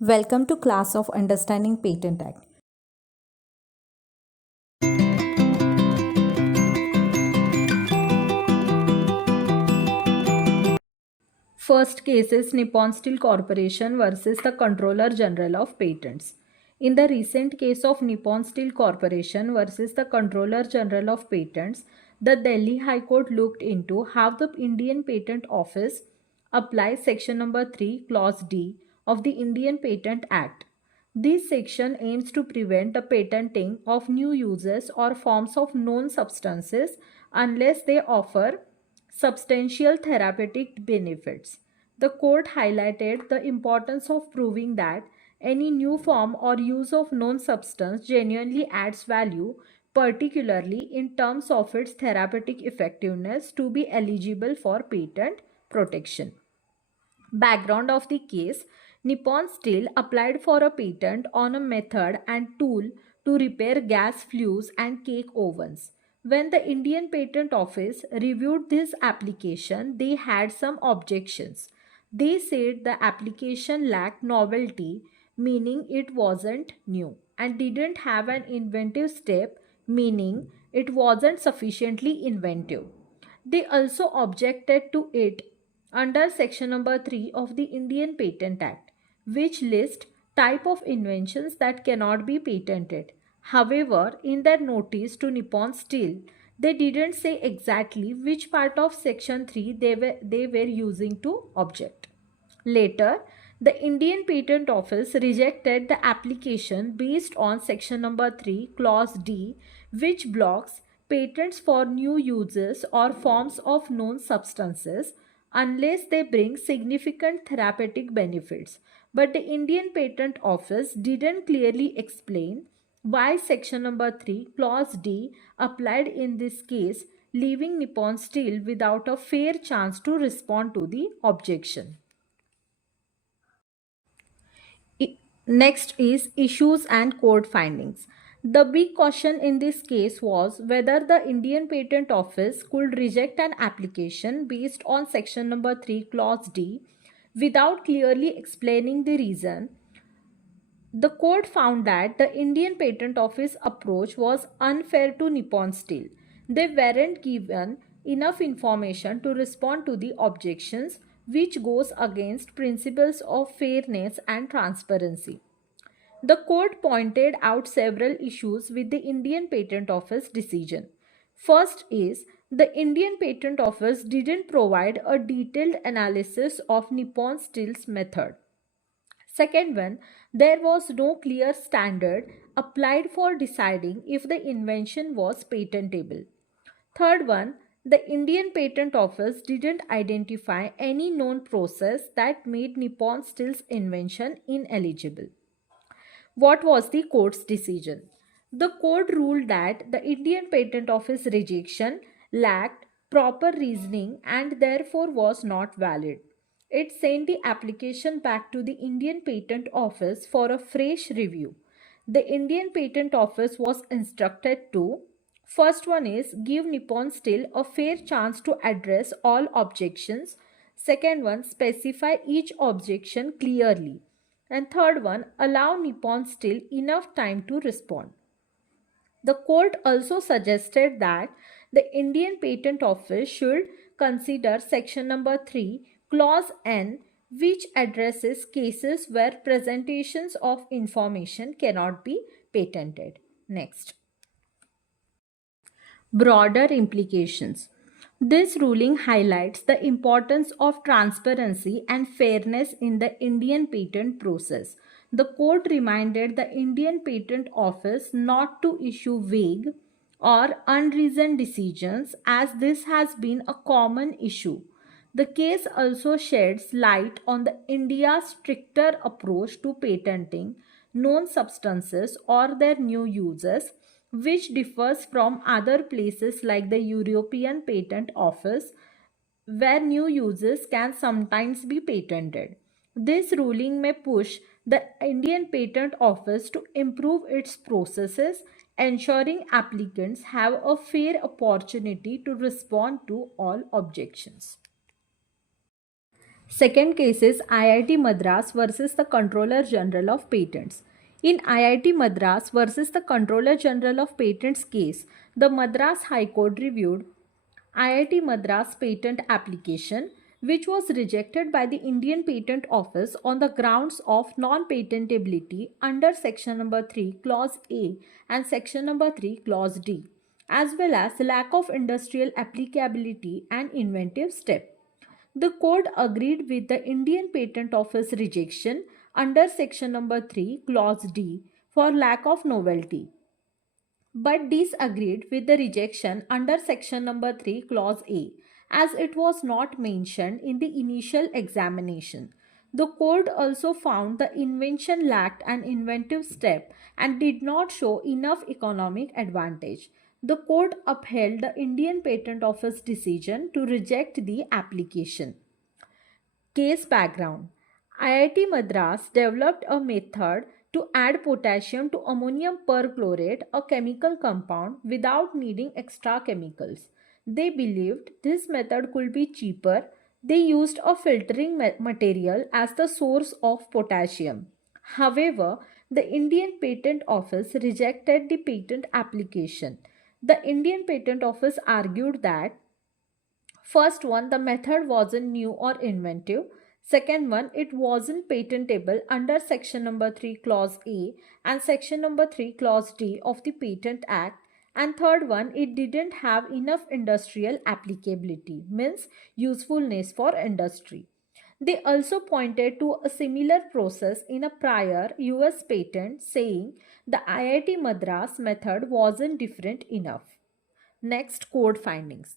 Welcome to class of Understanding Patent Act. First case is Nippon Steel Corporation versus the Controller General of Patents. In the recent case of Nippon Steel Corporation versus the Controller General of Patents, the Delhi High Court looked into how the Indian Patent Office applies section number 3 clause D of the Indian Patent Act. This section aims to prevent the patenting of new uses or forms of known substances unless they offer substantial therapeutic benefits. The court highlighted the importance of proving that any new form or use of known substance genuinely adds value, particularly in terms of its therapeutic effectiveness, to be eligible for patent protection. Background of the case: Nippon Steel applied for a patent on a method and tool to repair gas flues and cake ovens. When the Indian Patent Office reviewed this application, they had some objections. They said the application lacked novelty, meaning it wasn't new, and didn't have an inventive step, meaning it wasn't sufficiently inventive. They also objected to it under section number 3 of the Indian Patent Act, which lists type of inventions that cannot be patented. However, in their notice to Nippon Steel, they didn't say exactly which part of section 3 they were using to object. Later, the Indian Patent Office rejected the application based on section number 3 clause D, which blocks patents for new uses or forms of known substances unless they bring significant therapeutic benefits. But the Indian Patent Office didn't clearly explain why section number 3 clause D applied in this case, leaving Nippon Steel without a fair chance to respond to the objection. Next is issues and court findings. The big question in this case was whether the Indian Patent Office could reject an application based on section number 3 clause D without clearly explaining the reason. The court found that the Indian Patent Office approach was unfair to Nippon Steel. They weren't given enough information to respond to the objections, which goes against principles of fairness and transparency. The court pointed out several issues with the Indian Patent Office decision. First is the Indian Patent Office didn't provide a detailed analysis of Nippon Steel's method. Second one, there was no clear standard applied for deciding if the invention was patentable. Third one, the Indian Patent Office didn't identify any known process that made Nippon Steel's invention ineligible. What was the court's decision? The court ruled that the Indian Patent Office rejection lacked proper reasoning and therefore was not valid. It sent the application back to the Indian Patent Office for a fresh review. The Indian Patent Office was instructed to: first one is give Nippon Steel a fair chance to address all objections. Second one, specify each objection clearly. And third one, allow Nippon Steel enough time to respond. The court also suggested that the Indian Patent Office should consider section number 3 clause N, which addresses cases where presentations of information cannot be patented. Next, broader implications. This ruling highlights the importance of transparency and fairness in the Indian patent process. The court reminded the Indian Patent Office not to issue vague or unreasoned decisions, as this has been a common issue. The case also sheds light on the India's stricter approach to patenting known substances or their new uses, which differs from other places like the European Patent Office, where new uses can sometimes be patented. This ruling may push the Indian Patent Office to improve its processes, ensuring applicants have a fair opportunity to respond to all objections. Second case is IIT Madras versus the Controller General of Patents. In IIT Madras versus the Controller General of Patents case, the Madras High Court reviewed IIT Madras patent application, which was rejected by the Indian Patent Office on the grounds of non-patentability under section number 3 clause A and section number 3 clause D, as well as lack of industrial applicability and inventive step. The court agreed with the Indian Patent Office rejection under section number 3 clause D for lack of novelty, but disagreed with the rejection under section number 3 clause A as it was not mentioned in the initial examination. The court also found the invention lacked an inventive step and did not show enough economic advantage. The court upheld the Indian Patent Office decision to reject the application. Case background: IIT Madras developed a method to add potassium to ammonium perchlorate, a chemical compound, without needing extra chemicals. They believed this method could be cheaper. They used a filtering material as the source of potassium. However, the Indian Patent Office rejected the patent application. The Indian Patent Office argued that first one, the method wasn't new or inventive. Second one, it wasn't patentable under section number 3 clause A and section number 3 clause D of the Patent Act. And third one, it didn't have enough industrial applicability, means usefulness for industry. They also pointed to a similar process in a prior US patent, saying the IIT Madras method wasn't different enough. Next, code findings.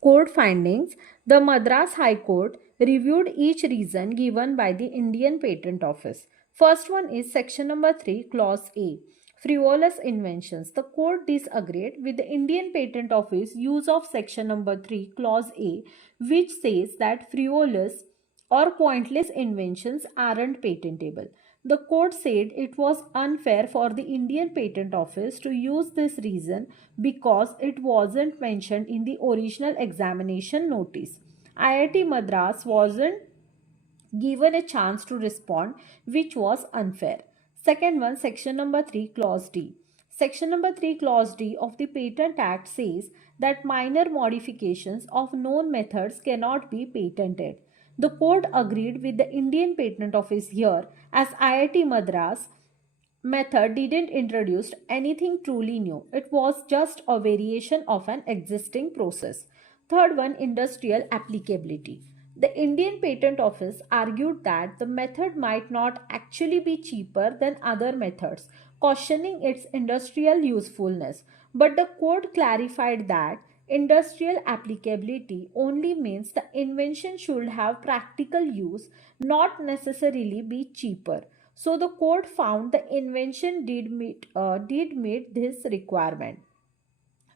Court findings: the Madras High Court reviewed each reason given by the Indian Patent Office. First one is section number 3, clause A. Frivolous inventions. The court disagreed with the Indian Patent Office use of section number 3, clause A, which says that frivolous or pointless inventions aren't patentable. The court said it was unfair for the Indian Patent Office to use this reason because it wasn't mentioned in the original examination notice. IIT Madras wasn't given a chance to respond, which was unfair. Second one, section number 3, clause D. Section number 3, clause D of the Patent Act says that minor modifications of known methods cannot be patented. The court agreed with the Indian Patent Office here, as IIT Madras method didn't introduce anything truly new. It was just a variation of an existing process. Third one, industrial applicability. The Indian Patent Office argued that the method might not actually be cheaper than other methods, cautioning its industrial usefulness. But the court clarified that industrial applicability only means the invention should have practical use, not necessarily be cheaper. So the court found the invention did meet this requirement.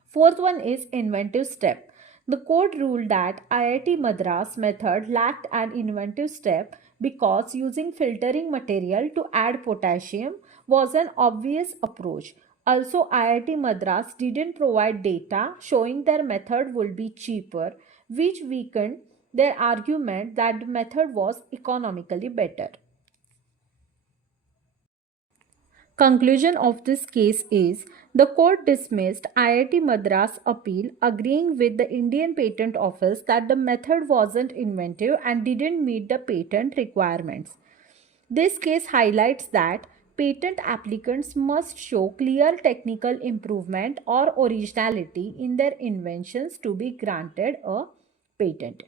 Fourth one is inventive step. The court ruled that IIT Madras method lacked an inventive step because using filtering material to add potassium was an obvious approach. Also, IIT Madras didn't provide data showing their method would be cheaper, which weakened their argument that the method was economically better. Conclusion of this case is the court dismissed IIT Madras appeal, agreeing with the Indian Patent Office that the method wasn't inventive and didn't meet the patent requirements. This case highlights that patent applicants must show clear technical improvement or originality in their inventions to be granted a patent.